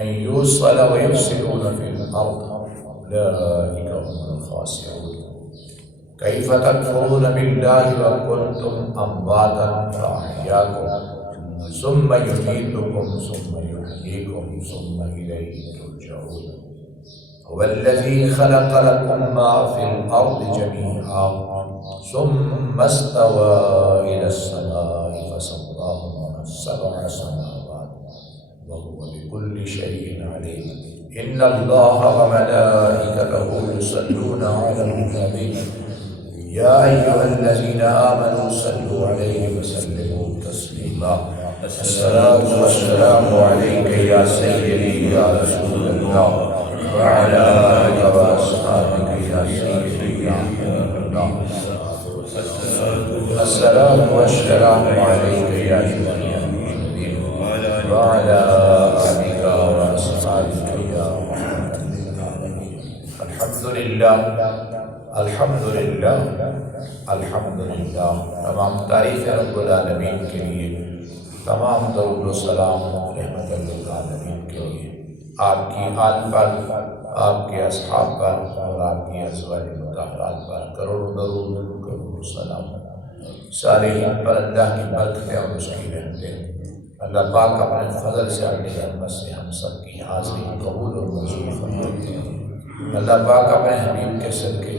أن يوصل ويفسدون في الأرض أولئك هم الخاسرون كيف تكفرون بالله وكنتم أمواتا فأحياكم ثم يميتكم ثم يحييكم ثم إليه ترجعون هو الذي خلق لكم ما في الأرض جميعا ثم استوى إلى السماء فسواهن سبع سماوات وهو بكل شيء عليم إن الله وملائكته يصلون على النبي يا أيها الذين آمنوا صلوا عليه وسلموا تسليما الصلاة والسلام عليك يا سيدي يا رسول الله وعلى آلك وأصحابك يا سيدي يا حبيب الله السلام والسلام عليك يا نبي النبي وعلى آلك وأصحابك يا محمد الحمد لله الحمد لله الحمد لله تمام تعریف رب العالمین کے لیے، تمام درود و سلام رحمت للعالمین کے لیے، آپ کی آل پر، آپ کے اصحاب پر اور آپ کی ازواج مطہرات پر کروڑوں درود کروڑوں سلام، صالحین پر اللہ کی برکتیں اور اس کی رحمتیں۔ اللہ پاک اپنے فضل سے اپنی رحمت سے ہم سب کی حاضری قبول اور منظور فرمائے۔ اللہ پاک اپنے حبیب کے صدقے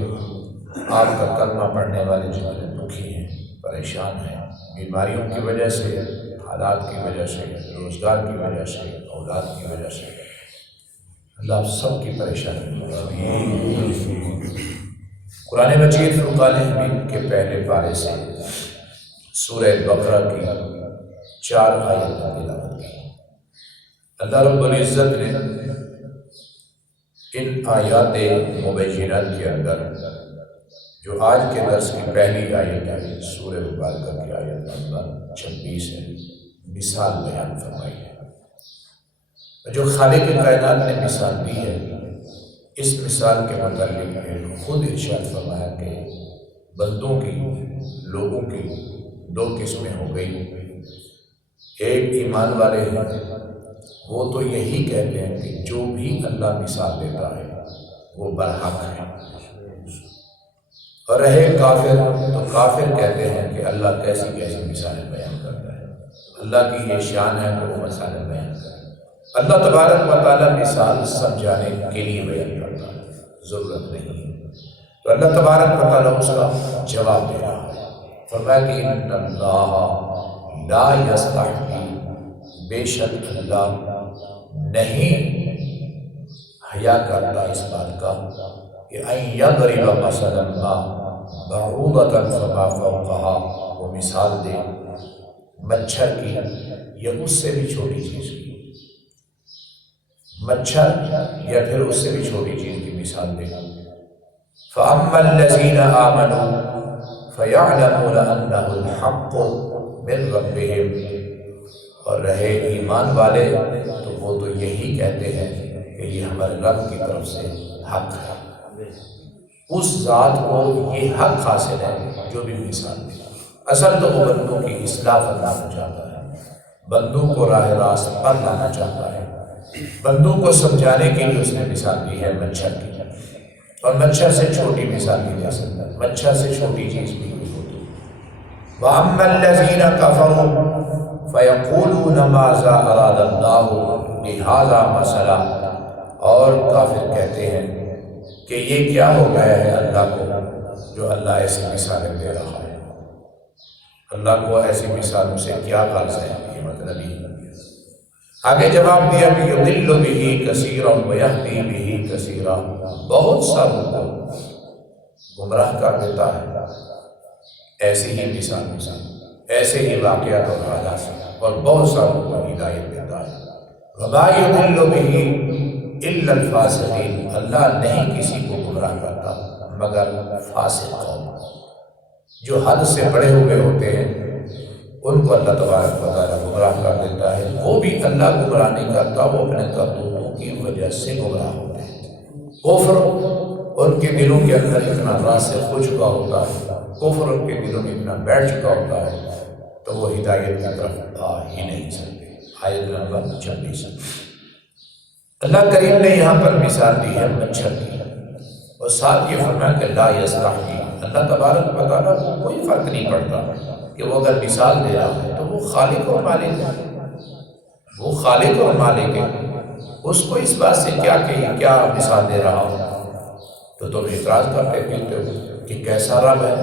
آپ کا کلمہ پڑھنے والے جتنے دکھی ہیں، پریشان ہیں، بیماریوں کی وجہ سے، حالات کی وجہ سے، روزگار کی وجہ سے، اولاد کی وجہ سے، اللہ سب کی پریشانی دور فرمائے۔ قرآن مجید فرقان حمید کے پہلے پارے سے سورہ بقرہ کی 4 آیت تلاوت کی۔ اللہ رب العزت نے ان آیات مبینات کے اندر جو آج کے درس کی پہلی آیت ہے، سورہ مبارکہ کی آیت نمبر 26 ہے، مثال بیان فرمائی ہے۔ جو خالق کائنات نے مثال دی ہے، اس مثال کے متعلق خود ارشاد فرمایا کہ بندوں کی، لوگوں کی 2 قسمیں ہو گئی۔ ایک ایمان والے ہیں، وہ تو یہی کہتے ہیں کہ جو بھی اللہ مثال دیتا ہے وہ برحق ہے، اور رہے کافر تو کافر کہتے ہیں کہ اللہ کیسی کیسی مثالیں بیان کرتا ہے، اللہ کی یہ شان ہے کہ وہ مثالیں بیان کرتا ہے۔ اللہ تبارک و تعالیٰ مثال سمجھانے کے لیے بیان کرتا ہے، ضرورت نہیں ہے، تو اللہ تبارک و تعالیٰ اس کا جواب دے رہا ہے۔ فرمایا کہ ان اللہ لا یستحی، بے شک اللہ نہیں حیا کرتا اس بات کا کہ ان یضرب مثلا ما بعوضۃ فما فوقہا، وہ مثال دے مچھر کی یا اس سے بھی چھوٹی چیز کی، مچھر یا پھر اس سے بھی چھوٹی چیز کی مثال دے۔ فَأَمَّا الَّذِينَ آمَنُوا فَيَعْلَمُونَ أَنَّهُ الْحَقُّ مِنْ رَبِّهِمْ، اور رہے ایمان والے تو وہ تو یہی کہتے ہیں کہ یہ ہمارے رب کی طرف سے حق ہے، اس ذات کو یہ حق حاصل ہے جو بھی مثال دے۔ اصل تو وہ بندوں کی اصلاح فرمانا چاہتا ہے، بندوں کو راہ راست پر لانا چاہتا ہے، بندوں کو سمجھانے کے لیے اس نے مثال دی ہے مچھر کی، اور مچھر سے چھوٹی مثال نہیں دے سکتا، مچھر سے چھوٹی چیز بھی کوئی ہوتی۔ وَأَمَّا الَّذِينَ كَفَرُوا فَيَقُولُونَ مَاذَا أَرَادَ اللَّهُ بِهَذَا مَثَلًا، اور کافر کہتے ہیں کہ یہ کیا ہو گیا ہے اللہ کو جو اللہ ایسی مثالیں دے رہا ہے، اللہ کو ایسی مثالوں سے کیا غرض ہے، یہ مطلب ہی۔ آگے جواب دیا کہ یضل بہ کثیرا ویہدی بہ کثیرا، بہت ساروں کو گمراہ کر دیتا ہے ایسی ہی مثالوں سے، ایسے ہی واقعات اور حالات سے، اور بہت ساروں کو ہدایت دیتا ہے۔ وما یضل بہ الا الفاسقین، اللہ نہیں کسی کو گمراہ کرتا مگر فاسق قوم، جو حد سے بڑے ہوئے ہوتے ہیں ان کو اللہ تبارک و تعالیٰ گمراہ کر دیتا ہے۔ وہ بھی اللہ گمراہ نہیں کرتا، وہ اپنے کرتوتوں کی وجہ سے گمراہ ہوتے ہیں۔ کفر ان کے دلوں کے اندر اتنا راسخ ہو چکا ہوتا ہے، کفر ان کے دلوں میں اتنا بیٹھ چکا ہوتا ہے تو وہ ہدایت کی طرف آ ہی نہیں سکتے۔ آیت نمبر 26۔ اللہ کریم نے یہاں پر مثال دی ہے مچھر کی، اور ساتھ یہ فرمایا کہ لا یستحیی، اللہ تبارک و تعالیٰ کو کوئی فرق نہیں پڑتا کہ وہ اگر مثال دے رہا ہے تو وہ خالق اور مالک ہے، وہ خالق اور مالک ہے، اس کو اس بات سے کیا مثال دے رہا ہو؟ تو تم اعتراض کرتے پھرتے ہو کہ کیسا رب ہے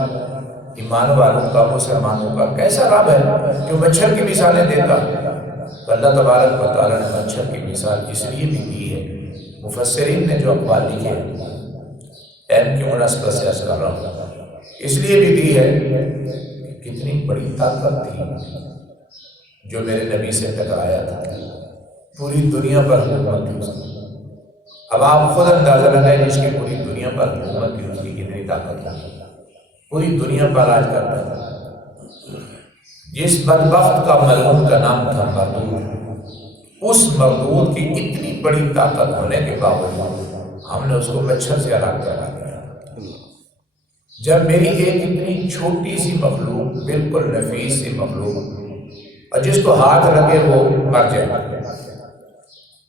ایمان والوں کا، مسلمانوں کا کیسا رب ہے جو مچھر کی مثالیں دیتا؟ تو اللہ تبارک و تعالیٰ نے مچھر کی مثال اس لیے بھی دی ہے، مفسرین نے جو اقوال لکھے کی مناسبت سے عرض کر رہا ہوں، اس لیے بھی دی ہے کہ کتنی بڑی طاقت تھی جو میرے نبی سے ٹکرایا تھا، پوری دنیا پر حکومت تھی اس کی۔ اب آپ خود اندازہ لگائیں جس کی پوری دنیا پر حکومت تھی اس کی کتنی طاقت تھی، پوری دنیا پر راج کرتا تھا۔ جس بدبخت کا ملعون کا نام تھا مردود، اس مردود کی اتنی بڑی طاقت ہونے کے باوجود ہم نے اس کو مچھر سے الگ کرا دیا۔ جب میری ایک اتنی چھوٹی سی مخلوق، بالکل نفیس سی مخلوق، اور جس کو ہاتھ لگے وہ مر جائے،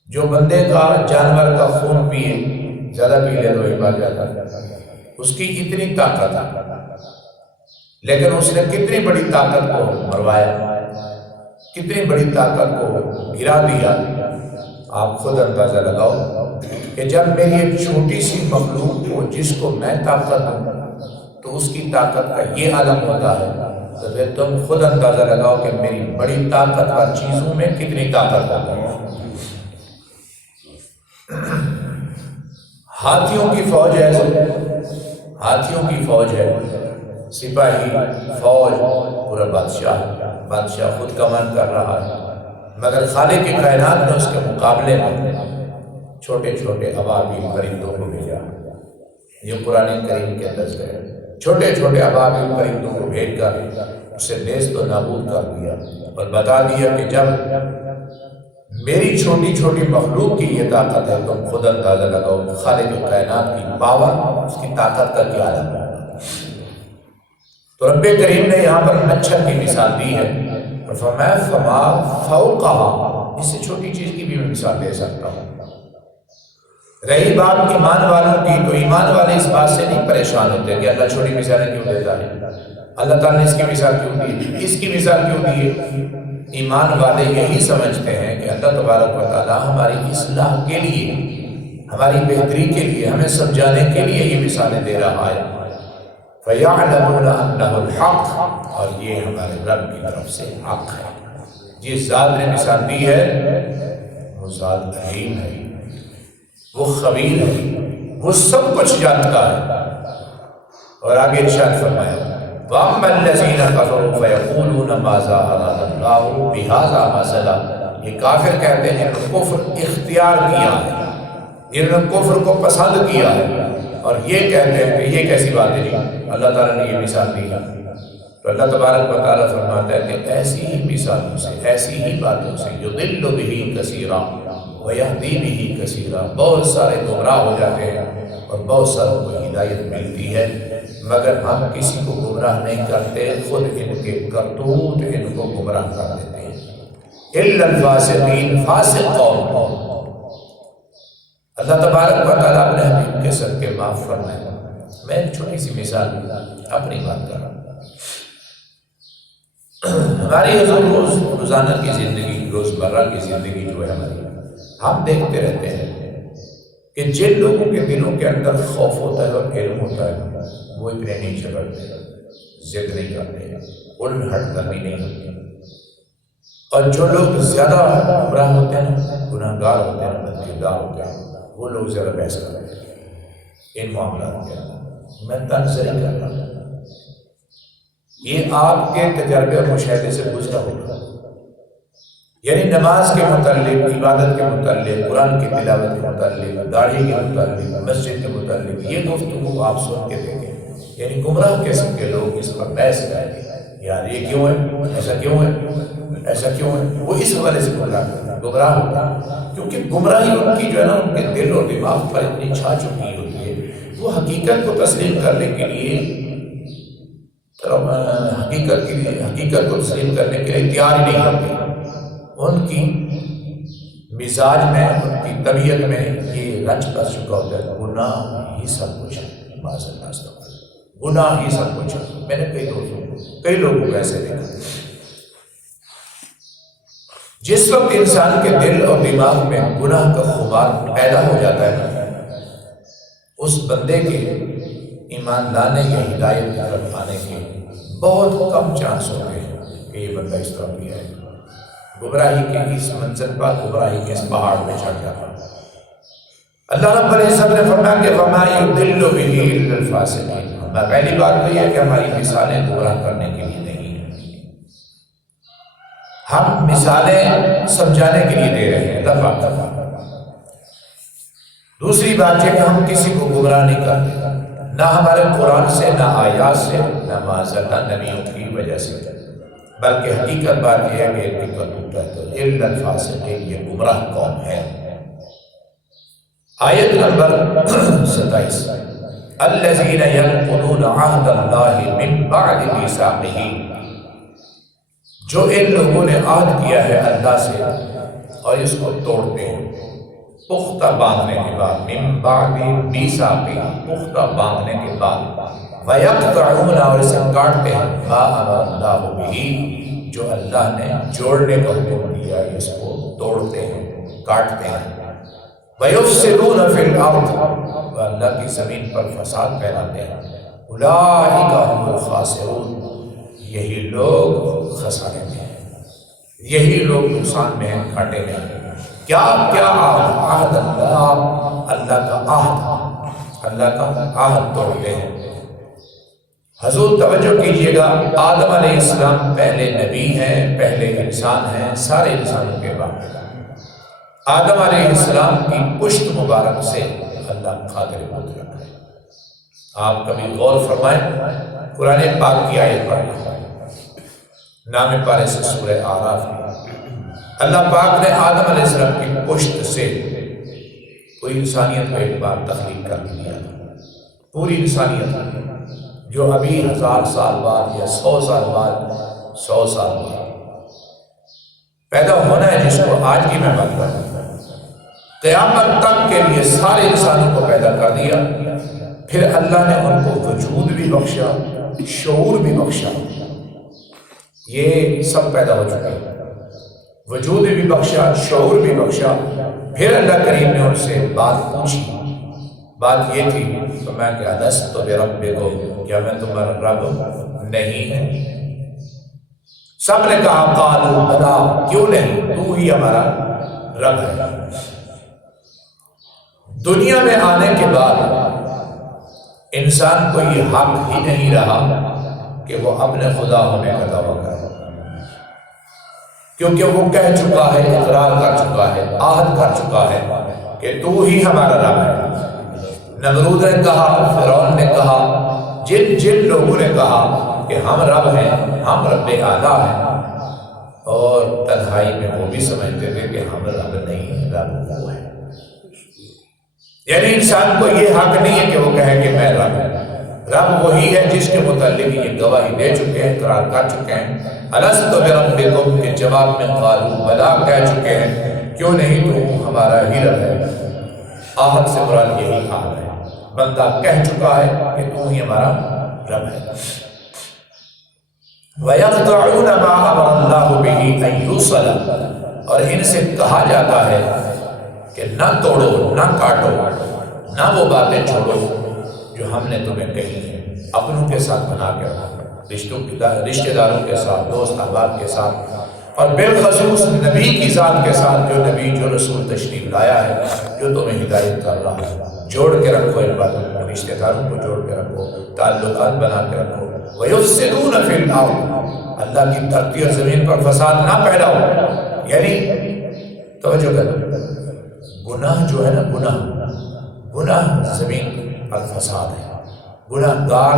جو بندے کا جانور کا خون پیے، زیادہ پی لے تو ہی مر جاتا، اس کی اتنی طاقت ہے، لیکن اس نے کتنی بڑی طاقت کو مروایا، کتنی بڑی طاقت کو گرا دیا۔ آپ خود اندازہ لگاؤ کہ جب میری ایک چھوٹی سی مخلوق کو، جس کو میں طاقت دوں، تو اس کی طاقت کا یہ عالم ہوتا ہے، تو پھر تم خود اندازہ لگاؤ کہ میری بڑی طاقتور چیزوں میں کتنی طاقت ہوتی ہے۔ ہاتھیوں کی فوج ہے، ہاتھیوں کی فوج ہے، سپاہی فوج، پورا بادشاہ خود کمان کر رہا ہے، مگر خالق کی کائنات نے اس کے مقابلے میں چھوٹے چھوٹے ابابیل پرندوں کو بھیجا۔ یہ قرآن کریم کے تذکرے ہے، چھوٹے چھوٹے ابابیل پرندوں کو بھیج کر اسے نیست و نابود کر دیا، اور بتا دیا کہ جب میری چھوٹی چھوٹی مخلوق کی یہ طاقت ہے، تم خود اندازہ لگاؤ خالق کائنات کی پاور، اس کی طاقت کا کیا عالم ہے۔ تو رب کریم نے یہاں پر مچھر کی مثال دی ہے، اور فرمایا فما فوقہا، اس سے چھوٹی چیز کی بھی میں مثال دے سکتا ہوں۔ رہی بات ایمان والوں کی، تو ایمان والے اس بات سے نہیں پریشان ہوتے کہ اللہ چھوٹی مثالیں کیوں دیتا ہے، اللہ تعالیٰ نے اس کی مثال کیوں دی، اس کی مثال کیوں دی ہے۔ ایمان والے یہی سمجھتے ہیں کہ اللہ تبارک و تعالیٰ ہماری اصلاح کے لیے، ہماری بہتری کے لیے، ہمیں سمجھانے کے لیے یہ مثالیں دے رہا ہے۔ فَيَعْلَمُونَ أَنَّهُ الْحَقُّ، اور یہ ہمارے رب کی طرف سے حق ہے۔ جس ذات نے مثال دی ہے وہ ذات علیم ہے، وہ خبیر ہے، وہ سب کچھ جانتا ہے۔ اور آگے ارشاد فرمایا وَأَمَّا الَّذِينَ كَفَرُوا فَيَقُولُونَ مَاذَا أَرَادَ اللَّهُ بِهَذَا مَثَلًا، یہ کافر کہتے ہیں جنہوں نے کفر اختیار کیا ہے، جنہوں نے کفر کو پسند کیا ہے، اور یہ کہتے ہیں کہ یہ کیسی بات ہے، اللہ تعالیٰ نے یہ مثال دی ہے۔ تو اللہ تبارک و تعالیٰ فرماتا ہے کہ ایسی ہی مثالوں سے، ایسی ہی باتوں سے یضل بہ کثیرا ویہدی بہ کثیرا، بہت سارے گمراہ ہو جاتے ہیں اور بہت ساروں کو ہدایت ملتی ہے، مگر ہم کسی کو گمراہ نہیں کرتے، خود ان کے کرتوت ان کو گمراہ کر دیتے ہیں۔ الا الفاسقین، فاسق قوم۔ اللہ تبارک و تعالیٰ اپنے حبیب کے صدقے معاف فرمائے۔ میں ایک چھوٹی سی مثال اپنی بات کر رہا ہوں۔ ہماری روزانہ کی زندگی، روزمرہ کی زندگی جو ہے ہماری، ہم دیکھتے رہتے ہیں کہ جن لوگوں کے دلوں کے اندر خوف ہوتا ہے اور علم ہوتا ہے، وہ اتنے نہیں جھگڑتے، ضد نہیں کرتے، الٹ ہٹ کرنی نہیں ہوتی۔ اور جو لوگ زیادہ گمراہ ہوتے ہیں، گناہ گار ہوتے ہیں، بدکردار ہوتے ہیں، وہ لوگ زیادہ بحث کرتے ہیں ان معاملات کے اندر۔ میں تنظری کر رہا ہوں، یہ آپ کے تجربے اور مشاہدے سے گزرا ہوگا، یعنی نماز کے متعلق، عبادت کے متعلق، قرآن کی تلاوت کے متعلق، داڑھی کے متعلق، مسجد کے متعلق، یہ گفتگو آپ سن کے دیکھیں، یعنی گمراہ قسم کے لوگ اس پر بحث کریں گے، یار یہ کیوں ہے، ایسا کیوں ہے، ایسا کیوں ہے، وہ اس حوالے سے گمراہ ہوتا ہے، کیونکہ گمراہی ان کی جو ہے نا، ان کے دل اور دماغ پر اتنی چھا چکی ہوتی ہے، وہ حقیقت کو تسلیم کرنے کے لیے، حقیقت کو تسلیم کرنے کے لیے تیار ہی نہیں ہوتے۔ ان کی مزاج میں، ان کی طبیعت میں یہ رچ بس چکا ہوتا ہے گناہ ہی سب کچھ ہے، معاذ اللہ استغفر، گناہ ہی سب کچھ ہے۔ میں نے کئی لوگوں کو ایسے دیکھا، جس وقت انسان کے دل اور دماغ میں گناہ کا خمار پیدا ہو جاتا ہے، اس بندے کے ایمان لانے یا ہدایت کی طرف آنے کے بہت کم چانس ہوتے ہیں کہ یہ بندہ اس طرف بھی آئے، گمراہی کے اس منزل پر، گمراہی کے اس پہاڑ میں چڑھ جاتا۔ اللہ رب العزت نے فرمایا کہ وَمَا يُضِلُّ بِهِ إِلَّا الْفَاسِقِينَ۔ پہلی بات تو یہ کہ ہماری مثالیں گمراہ کرنے کے لیے نہیں ہیں، ہم مثالیں سمجھانے کے لیے دے رہے ہیں اللہ پاک کا۔ دوسری بات یہ کہ ہم کسی کو گمراہ نہیں کرتے، نہ ہمارے قرآن سے، نہ آیات سے، نہ معاذ اللہ نبیوں کی وجہ سے، بلکہ حقیقت بات یہ ہے کہ ٹوٹا ہے تو الا الفاسقین، یہ گمراہ قوم ہے۔ آیت نمبر 27، الذین ینقضون عہد اللہ من بعد میثاقہ، جو ان لوگوں نے عہد کیا ہے اللہ سے اور اس کو توڑتے ہیں پختہ باندھنے کے بعد، من بعد میثاقہ، پختہ باندھنے کے بعد، وَيَقْطَعُونَ، اور اسے کاٹتے ہیں، مَا أَمَرَ اللَّهُ بِهِ، جو اللہ نے جوڑنے کا حکم دیا ہے اس کو توڑتے ہیں، کاٹتے ہیں، وَيُفْسِدُونَ فِي الْأَرْضِ، وہ اللہ کی زمین پر فساد پھیلاتے ہیں، أُولَٰئِكَ هُمُ الْخَاسِرُونَ، یہی لوگ خسارے میں ہیں، یہی لوگ نقصان میں ہیں، گھاٹے میں ہیں۔ کیا عہد اللہ کا عہد، اللہ کا عہد توڑتے ہیں۔ حضور توجہ کیجئے گا، آدم علیہ السلام پہلے نبی ہیں، پہلے انسان ہیں، سارے انسانوں کے بعد آدم علیہ السلام کی پشت مبارک سے اللہ قادر مطلق ہے۔ آپ کبھی غور فرمائیں، قرآن پاک کی آیت پڑھنا، نام پارے سے سورہ اعراف میں اللہ پاک نے آدم علیہ السلام کی پشت سے پوری انسانیت کو ایک بار تخلیق کر دیا، پوری انسانیت جو ابھی 1000 سال بعد یا 100 سال بعد 100 سال بعد پیدا ہونا ہے، جس کو آج کی میں بات کروں، قیامت تک کے لیے سارے انسانوں کو پیدا کر دیا، پھر اللہ نے ان کو وجود بھی بخشا، شعور بھی بخشا، یہ سب پیدا ہو چکے ہیں، وجود بھی بخشا، شعور بھی بخشا۔ پھر اللہ کریم نے ان سے بات پوچھی، بات یہ تھی تو میں کہ الست بربکم، کیا میں تمہارا رب نہیں ہوں؟ سب نے کہا قالوا بلا، کیوں نہیں، تو ہی ہمارا رب ہے۔ دنیا میں آنے کے بعد انسان کو یہ حق ہی نہیں رہا کہ وہ اپنے خدا ہونے کا دعویٰ کرے، کیونکہ وہ کہہ چکا ہے، اقرار کر چکا ہے، عہد کر چکا ہے کہ تو ہی ہمارا رب ہے۔ نمرود نے کہا، فرعون نے کہا، جن لوگوں نے کہا کہ ہم رب ہیں، ہم رب اعلیٰ ہیں، اور تنہائی میں وہ بھی سمجھتے تھے کہ ہم رب نہیں، رب وہ ہے۔ یعنی انسان کو یہ حق نہیں ہے کہ وہ کہے کہ میں رب ہوں، رب وہی ہے جس کے متعلق یہ گواہی دے چکے ہیں، اقرار کر چکے ہیں۔ الست بربکم کے جواب میں قالوا بلا کہہ چکے ہیں، کیوں نہیں، تو ہمارا ہی رب ہے۔ عہد سے مراد یہی عہد ہے، بندہ کہہ چکا ہے کہ تو ہی ہمارا رب ہے۔ وَيَقْطَعُونَ مَا أَمَرَ اللَّهُ بِهِ أَن يُوصَلَ، اور ان سے کہا جاتا ہے کہ نہ توڑو، نہ کاٹو، نہ وہ باتیں چھوڑو جو ہم نے تمہیں کہی ہیں، اپنوں کے ساتھ بنا کے رکھو، رشتہ داروں کے ساتھ، دوست احباب کے ساتھ، اور بالخصوص نبی کی ذات کے ساتھ، جو نبی، جو رسول تشریف لایا ہے، جو تمہیں ہدایت کر رہا ہے، جوڑ کے رکھو ان باتوں کو، رشتہ داروں کو جوڑ کے رکھو، تعلقات بنا کے رکھو۔ وَيُفْسِدُونَ فِي الْأَرْضِ، اللہ کی دھرتی اور زمین پر فساد نہ پھیلاؤ، یعنی توجہ کرو، گناہ جو ہے نا، گناہ زمین پر فساد ہے، گناہ گار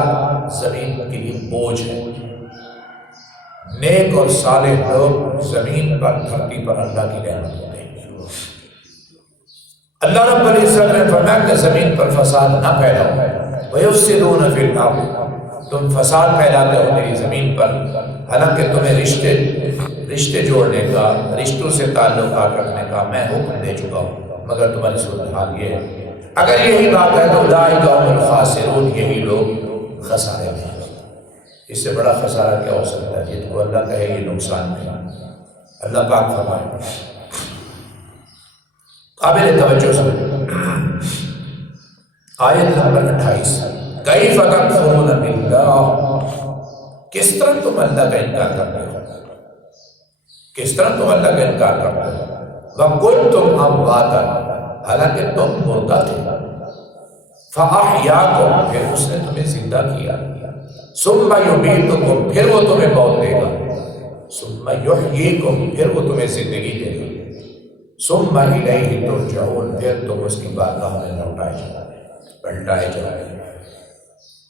زمین کے لیے بوجھ ہے۔ نیک اور صالح لوگ زمین پر، دھرتی پر اللہ کی رحمت ہوتے ہیں۔ اللہ رب العزت نے فرمایا کہ زمین پر فساد نہ پھیلاؤ، وَيُفْسِدُونَ فِي الْأَرْضِ، تم فساد پھیلاتے ہو میری زمین پر، حالانکہ تمہیں رشتے جوڑنے کا، رشتوں سے تعلقات رکھنے کا میں حکم دے چکا ہوں، مگر تمہاری صورتحال یہ ہے۔ اگر یہی بات ہے تو اولئک هم الخاسرون، یہی لوگ خسارے میں ہیں۔ اس سے بڑا خسارہ کیا ہو سکتا ہے؟ جن کو اللہ کہے یہ نقصان نہیں۔ اللہ پاک فرمائے قابل توجہ سن آیت نمبر 28، کیف تکفرون باللہ، کس طرح تم اللہ کا انکار کرتے ہو، کس طرح تم اللہ کا انکار کرتے ہو، وکنتم امواتا، حالانکہ تم مردہ تھے، فاحیاکم، پھر اس نے تمہیں زندہ کیا، ثم یمیتکم، پھر وہ تمہیں موت دے گا، ثم یحییکم، پھر وہ تمہیں زندگی دے گا، ثم الیہ ترجعون، پھر تم اس کی بارگاہ میں لوٹائے جاؤ، پلٹائے جاؤ۔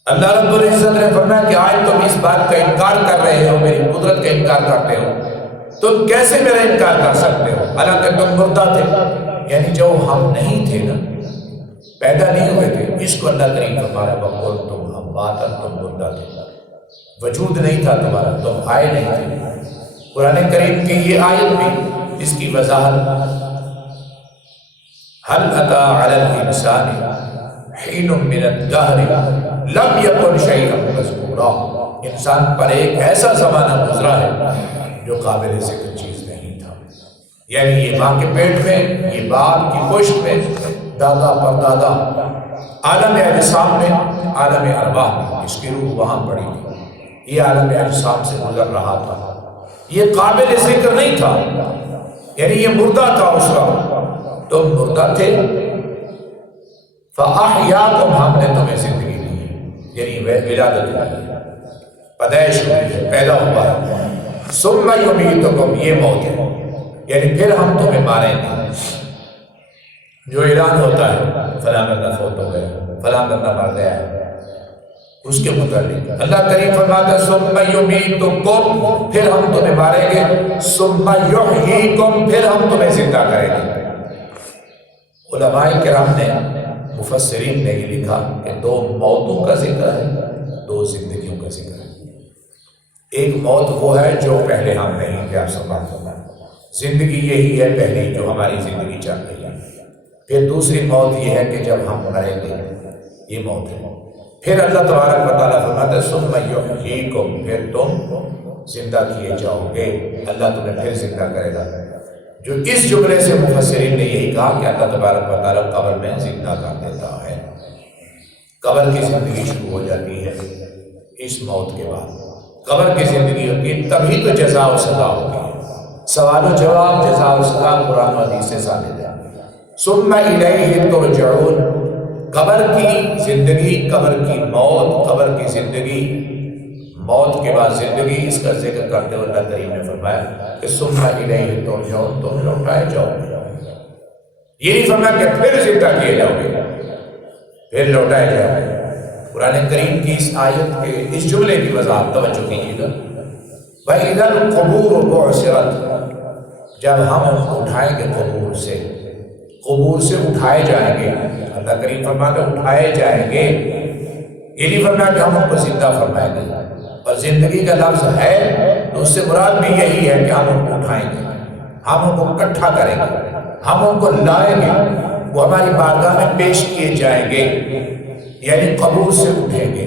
اللہ رب العزت نے فرمایا کہ آج تم اس بات کا انکار کر رہے ہو، میری قدرت کا انکار کرتے ہو، تم کیسے میرا انکار کر سکتے ہو حالانکہ تم مردہ تھے؟ یعنی جو ہم نہیں تھے نا، پیدا نہیں ہوئے تھے، اس کو اللہ کریم فرما رہا ہے وَقُلْتُمْ أَمْوَاتًا، تم مردہ تھے، وجود نہیں تھا تمہارا، تم آئے نہیں تھے۔ قرآن کریم کی یہ آیت بھی اس کی وضاحت، هَلْ أَتَى عَلَى الْإِنسَانِ حِينٌ مِّنَ الدَّهْرِ لَمْ يَكُنْ شَيْئًا مَّذْكُورًا، انسان پر ایک ایسا زمانہ گزرا ہے جو قابل ذکر چیز نہیں تھا، یعنی یہ ماں کے پیٹ میں، یہ باپ کی پشت میں، دادا پر دادا، عالم اجسام میں، عالم ارواح میں، اس کی روح وہاں پڑی تھی، یہ عالم اجسام سے گزر رہا تھا، یہ قابل ذکر نہیں تھا، یعنی یہ مردہ تھا اس وقت، تم مردہ تھے، فاحیاکم، ہم نے تمہیں زندگی دی، یعنی ولادت دی، پیدائش ہوئی ہے، پیدا ہوا ہے، ثم یمیتکم، یہ موت ہے، یعنی پھر ہم تمہیں ماریں گے۔ جو اعلان ہوتا ہے فلاں بندہ فوت ہو گیا، فلاں بندہ مر گیا ہے، اس کے متعلق اللہ کریم فرماتا ہے ثم یمیتکم، پھر ہم تمہیں ماریں گے، ثم یحییکم، پھر ہم تمہیں زندہ کریں گے۔ علماء کرام نے، مفسرین نے یہ لکھا کہ دو موتوں کا ذکر ہے، دو زندگیوں کا ذکر ہے۔ ایک موت وہ ہے جو پہلے ہم نہیں تھے، آپ سب بات کرنا، زندگی یہی ہے پہلی جو ہماری زندگی چل رہی ہے، پھر دوسری موت یہ ہے کہ جب ہم مریں گے، یہ موت ہے۔ پھر اللہ تبارک و تعالیٰ فرماتا ہے ثم یحییکم، پھر تم زندہ کیے جاؤ گے، اللہ تمہیں پھر زندہ کرے گا۔ جو اس جملے سے مفسرین نے یہی کہا کہ اللہ تبارک و تعالیٰ قبر میں زندہ کر دیتا ہے، قبر کی زندگی شروع ہو جاتی ہے اس موت کے بعد، قبر کی زندگی ہوتی ہے، تبھی تو جزا و سزا ہوتی ہے، سوال و جواب، جزا و سزا قرآن و حدیث سے ثابت ہے۔ ثم الیہ ترجعون، قبر کی زندگی، قبر کی موت، قبر کی زندگی، موت کے بعد زندگی، اس کا ذکر کرتے ہوئے اللہ کریم نے فرمایا کہ ثم الیہ ترجعون، تم لوٹائے جاؤ گے، یہ نہیں فرمایا کہ پھر زندہ کیے جاؤ گے، پھر لوٹائے جاؤ گے۔ قرآن کریم کی اس آیت کے اس جملے کی وضاحت توجہ کیجیے گا، وَإِذَا الْقُبُورُ بُعْثِرَتْ، جب ہم ان کو اٹھائیں گے قبور سے، قبور سے اٹھائے جائیں گے، اللہ کریم فرماتا ہے اٹھائے جائیں گے، یہ نہیں فرمایا کہ ہم ان کو زندہ فرمائیں گے، اور زندگی کا لفظ ہے تو اس سے مراد بھی یہی ہے کہ ہم ان کو اٹھائیں گے، ہم ان کو اکٹھا کریں گے، ہم ان کو لائیں گے، وہ ہماری بارگاہ میں پیش کیے جائیں گے، یعنی قبور سے اٹھیں گے۔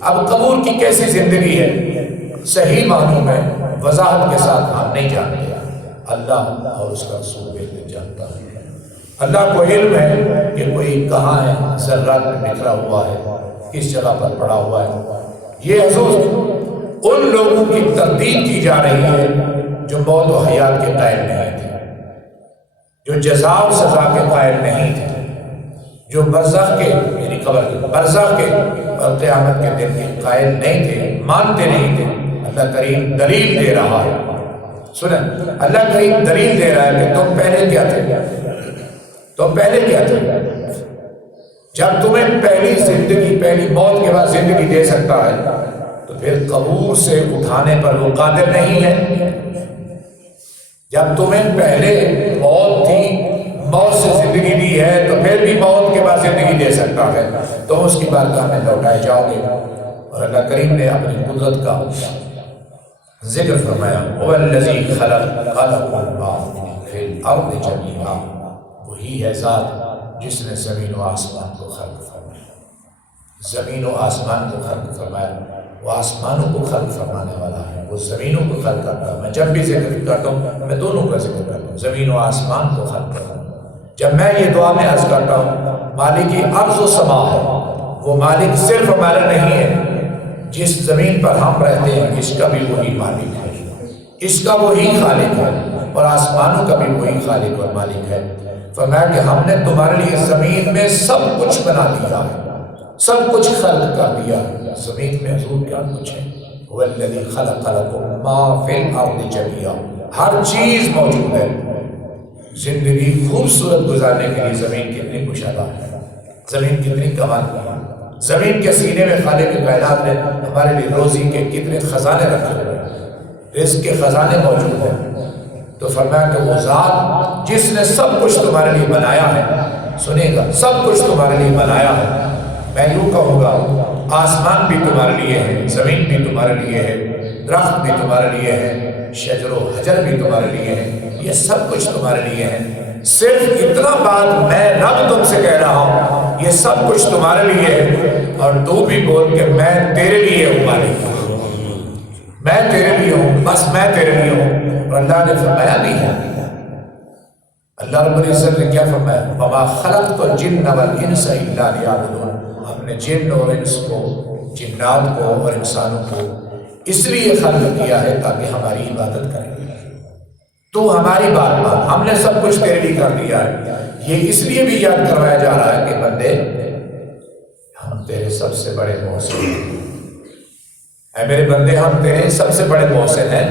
اب قبور کی کیسی زندگی ہے صحیح معنوں میں وضاحت کے ساتھ ہم نہیں جانتے، اللہ اور اس کا رسول بہتر جانتا ہے۔ اللہ کو علم ہے کہ کوئی کہاں ہے، ذرات میں بکھرا ہوا ہے، کس جگہ پر پڑا ہوا ہے۔ یہ حضور ان لوگوں کی تردید کی جا رہی ہے جو موت و حیات کے قائل نہیں تھے، جو جزا و سزا کے قائل نہیں تھے، جو برزخ کے، یعنی قبر کے، برزخ کے اور قیامت کے دن کے قائل نہیں تھے، مانتے نہیں تھے۔ اللہ کریم دلیل دے رہا ہے، سنیں، اللہ کریم دلیل دے رہا ہے کہ تم پہلے کیا تھے، تم پہلے کیا تھے۔ جب تمہیں پہلی زندگی، پہلی موت کے بعد زندگی دے سکتا ہے تو پھر قبور سے اٹھانے پر وہ قادر نہیں ہے۔ جب تمہیں پہلے موت تھی، موت سے زندگی دی ہے، تو پھر بھی موت کے بعد زندگی دے سکتا ہے، تو اس کی بارگاہ میں لوٹائے جاؤ گے۔ اور اللہ کریم نے اپنی قدرت کا ذکر فرمایا هو الذی خلقکم ما فی الارض جمیعا، وہی ہے ذات جس نے زمین و آسمان کو خلق فرمایا، زمین و آسمان کو خلق فرمایا۔ وہ آسمانوں کو خلق فرمانے والا ہے، وہ زمینوں کو خلق کرتا ہے۔ میں جب بھی ذکر کرتا ہوں میں دونوں کا ذکر کرتا ہوں، زمین و آسمان کو خلق کرتا ہوں۔ جب میں یہ دعا میں عرض کرتا ہوں مالک ارض و سما ہے، وہ مالک صرف ہمارا نہیں ہے، جس زمین پر ہم رہتے ہیں اس کا بھی وہی مالک ہے، اس کا وہی خالق ہے، اور آسمانوں کا بھی وہی خالق اور مالک ہے۔ فرمایا کہ ہم نے تمہارے لیے زمین میں سب کچھ بنا دیا ہے، سب کچھ خلق کر دیا۔ زمین میں حضور کیا کچھ ہے؟ والذی خلق لکم ما فی الارض جمیعا، ہر چیز موجود ہے۔ زندگی خوبصورت گزارنے کے لیے زمین کتنی کشادہ ہے، زمین کتنی کمال ہے۔ زمین کے سینے میں خالق کائنات نے ہمارے لیے روزی کے کتنے خزانے رکھے ہوئے ہیں، رزق کے خزانے موجود ہیں۔ تو فرمایا کہ وہ ذات جس نے سب کچھ تمہارے لیے بنایا ہے، سنیے گا، سب کچھ تمہارے لیے بنایا ہے۔ میں یوں کہوں گا آسمان بھی تمہارے لیے ہے، زمین بھی تمہارے لیے ہے، درخت بھی تمہارے لیے ہے، شجر و حجر بھی تمہارے لیے ہے، یہ سب کچھ تمہارے لیے ہے۔ صرف اتنا بات میں رب تم سے کہہ رہا ہوں، یہ سب کچھ تمہارے لیے ہے، اور تو بھی بول کہ میں تیرے لیے ہوں مالک، میں تیرے لیے ہوں، بس میں تیرے لیے ہوں۔ اور اللہ نے فرمایا بھی ہے، اللہ رب العزت نے کیا فرمایا؟ وَمَا خَلَقْتُ الْجِنَّ وَالْإِنسَ إِلَّا لِيَعْبُدُونِ، ہم نے جن اور انس کو، جنات کو اور انسانوں کو اس لیے خلق کیا ہے تاکہ ہماری عبادت کریں۔ تو ہماری بات مان، ہم نے سب کچھ تیرے لیے کر دیا ہے۔ یہ اس لیے بھی یاد کروایا جا رہا ہے کہ بندے ہم تیرے سب سے بڑے محسن ہیں، اے میرے بندے ہم تیرے سب سے بڑے محسن ہیں۔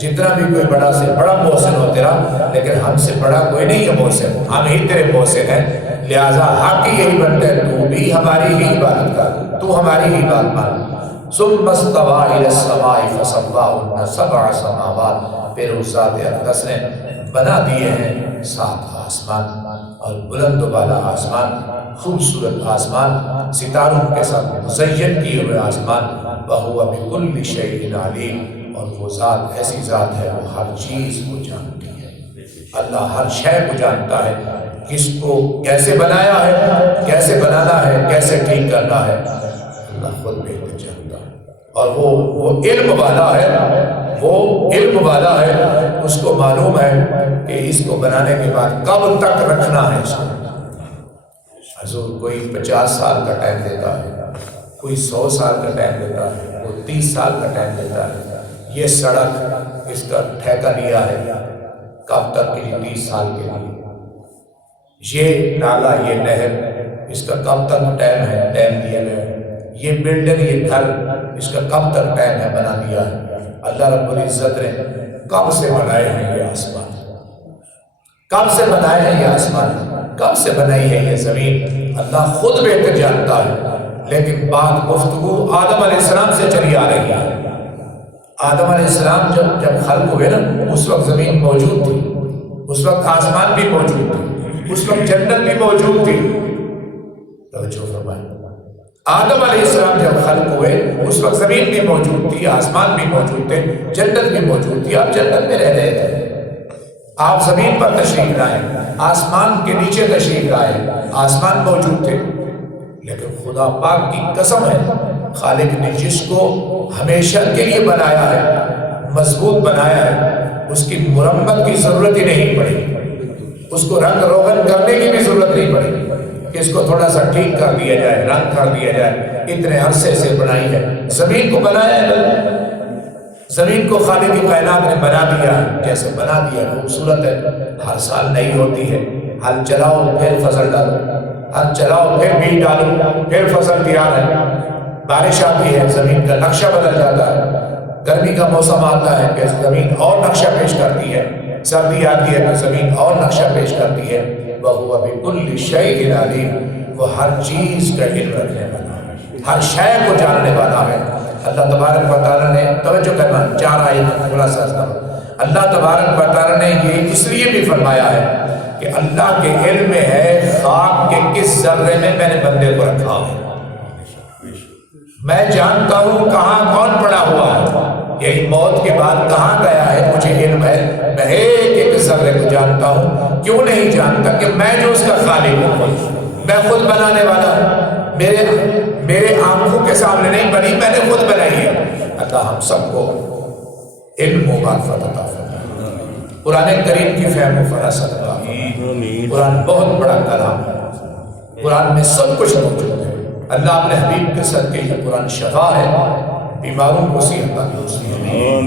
جتنا بھی کوئی بڑا سے بڑا محسن ہو تیرا، لیکن ہم سے بڑا کوئی نہیں ہے محسن، ہم ہی تیرے محسن ہیں۔ لہٰذا حق یہی بنتا ہے تو بھی ہماری ہی عبادت کر، تو ہماری ہی بات مان۔ ثم استوى إلى السماء فسواهن سبع سماوات، پھر اس ذات اقدس نے بنا دیے ہیں 7 آسمان، اور بلند و بالا آسمان، خوبصورت آسمان، ستاروں کے ساتھ مزین کیے ہوئے آسمان۔ وَهُوَ بِكُلِّ شَيْءٍ عَلِيمٌ، اور وہ ذات ایسی ذات ہے وہ ہر چیز کو جانتی ہے۔ اللہ ہر شے کو جانتا ہے، کس کو کیسے بنایا ہے، کیسے بنانا ہے، کیسے ٹھیک کرنا ہے، اللہ خود بہتر جانتا ہے۔ اور وہ علم والا ہے، وہ علم والا ہے، اس کو معلوم ہے کہ اس کو بنانے کے بعد کب تک رکھنا ہے اس کو۔ حضور کوئی 50 سال کا ٹائم دیتا ہے، کوئی 100 سال کا ٹائم دیتا ہے، کوئی 30 سال کا ٹائم دیتا ہے۔ یہ سڑک اس کا ٹھیکہ لیا ہے کب تک کے لیے؟ 30 سال کے لیے۔ یہ نالا، یہ نہر، اس کا کب تک ٹائم ہے؟ ٹائم دیا گیا ہے۔ یہ بلڈنگ، یہ گھر، اس کا کب تک ٹائم ہے؟ بنا دیا ہے۔ اللہ رب العزت نے کب سے بنائے ہیں یہ آسمان، کب سے بنائے ہیں یہ آسمان، کب سے بنائی ہے یہ زمین، اللہ خود بہتر جانتا ہے۔ لیکن بات گفتگو آدم علیہ السلام سے چلی آ رہی ہے۔ آدم علیہ السلام جب خلق ہوئے نا، اس وقت زمین موجود تھی، اس وقت آسمان بھی موجود تھی، اس وقت جنت بھی موجود تھی۔ توجہ فرمائیں، آدم علیہ السلام جب خلق ہوئے اس وقت زمین بھی موجود تھی، آسمان بھی موجود تھے، جنت بھی موجود تھی۔ آپ جنت میں رہ رہے تھے، آپ زمین پر تشریف لائے، آسمان کے نیچے تشریف لائے، آسمان موجود تھے۔ لیکن خدا پاک کی قسم ہے، خالق نے جس کو ہمیشہ کے لیے بنایا ہے، مضبوط بنایا ہے، اس کی مرمت کی ضرورت ہی نہیں پڑی، اس کو رنگ روغن کرنے کی بھی ضرورت نہیں پڑی کہ اس کو تھوڑا سا ٹھیک کر دیا جائے، رنگ کر دیا جائے۔ اتنے عرصے سے بنائی ہے، زمین کو بنایا ہے، زمین کو خالق کائنات نے بنا دیا ہے، جیسے بنا دیا، خوبصورت ہے، ہر سال نئی ہوتی ہے۔ ہل چلاؤ پھر فصل ڈالو، ہل چلاؤ پھر بیج ڈالو، پھر فصل تیار ہے۔ بارش آتی ہے، زمین کا نقشہ بدل جاتا ہے، گرمی کا موسم آتا ہے کہ زمین اور نقشہ پیش کرتی ہے، سردی آتی ہے تو زمین اور نقشہ پیش کرتی ہے۔ وَهُوَ بِكُلِّ شَيْءٍ عَلِيمٌ، وہ ہر چیز کا علم رکھنے والا ہے، ہر شے کو جاننے والا ہے۔ اللہ تبارک و تعالیٰ نے، توجہ کرنا، 4 آیت تھوڑا سا اللہ تبارک و تعالیٰ نے یہ اس لیے بھی فرمایا ہے کہ اللہ کے علم میں ہے خاک کے کس ذرے میں میں نے بندے کو رکھا ہے، میں جانتا ہوں کہاں کون پڑا ہوا ہے، یہی موت کے بعد کہاں گیا ہے مجھے علم ہے، میں ایک ایک ذرے کو جانتا ہوں۔ کیوں نہیں جانتا؟ کہ میں جو اس کا خالق ہوں، میں خود بنانے والا ہوں، میرے آنکھوں کے سامنے نہیں بنی، میں نے خود بنائی ہے۔ اللہ ہم سب کو علم و معرفت عطا فرمائے، قرآن کریم کی فہم و فراست عطا فرمائے۔ قرآن بہت بڑا کلام ہے، قرآن میں سب کچھ موجود ہے۔ اللہ اپنے حبیب کے صدقے یہ قرآن شفا ہے، بیماروں کو صحت تندرستی ہے۔